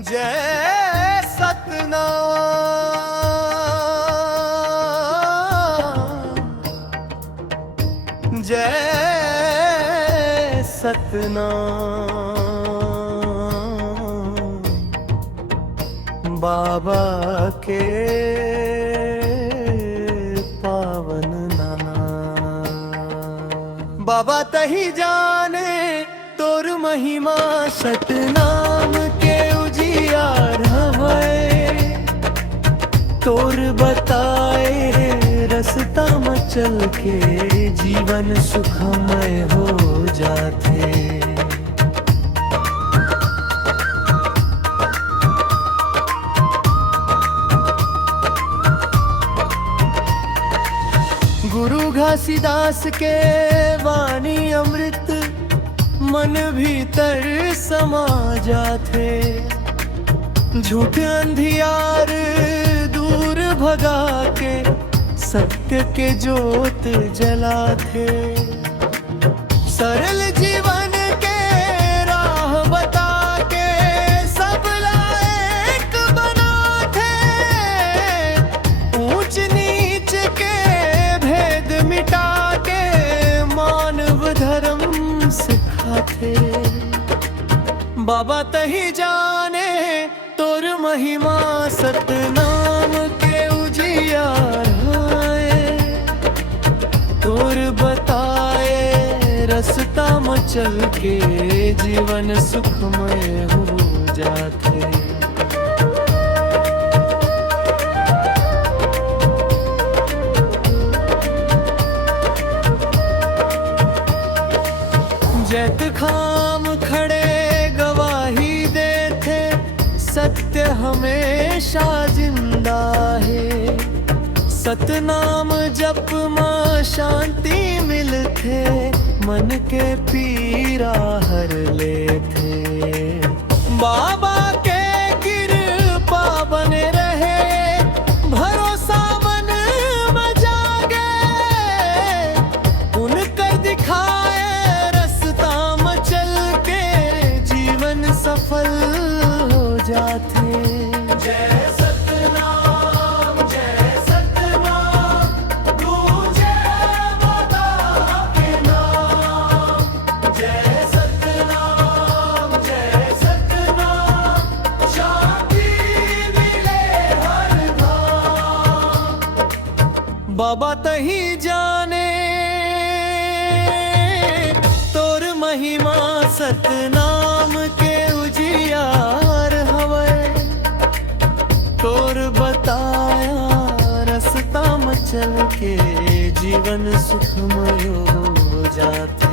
जय सतनाम जय सतनाम बाबा के पावन नाम। बाबा तही जाने तोर महिमा सतनाम के उजियार हवै। तोर बताए रस्ता में चल के जीवन सुखमय हो जाते। गुरु घासीदास के वाणी अमृत मन भीतर समा जाते। झूठ अंधियार दूर भगा के सत्य के जोत जलाते। सरल जीवन के राह बता के सब लायक बनाते। ऊंच नीच के भेद मिटा के मानव धर्म सिखाते। बाबा तही जाने तोर महिमा सतनाम के उजियार है। तोर बताए रास्ता में चल के जीवन सुखमय हो जाते। जैत खाम खड़े गवाही देते। सत्य हमेशा जिंदा है। सतनाम जप मां शांति मिलते। मन के पीरा हर लेते। बाबा के कृपा बने रहे। भरोसा मन में जागे। उनकर दिखाए रास्ता में चल के जीवन सफल हो जाते। जय सतनाम दूजे बाबा के नाम। जय सतनाम शांति मिले हर धाम। बाबा तही जाने तोर महिमा सतनाम के उजियार हवै। तोर बताया रास्ता में चल के जीवन सुखमय हो जाते।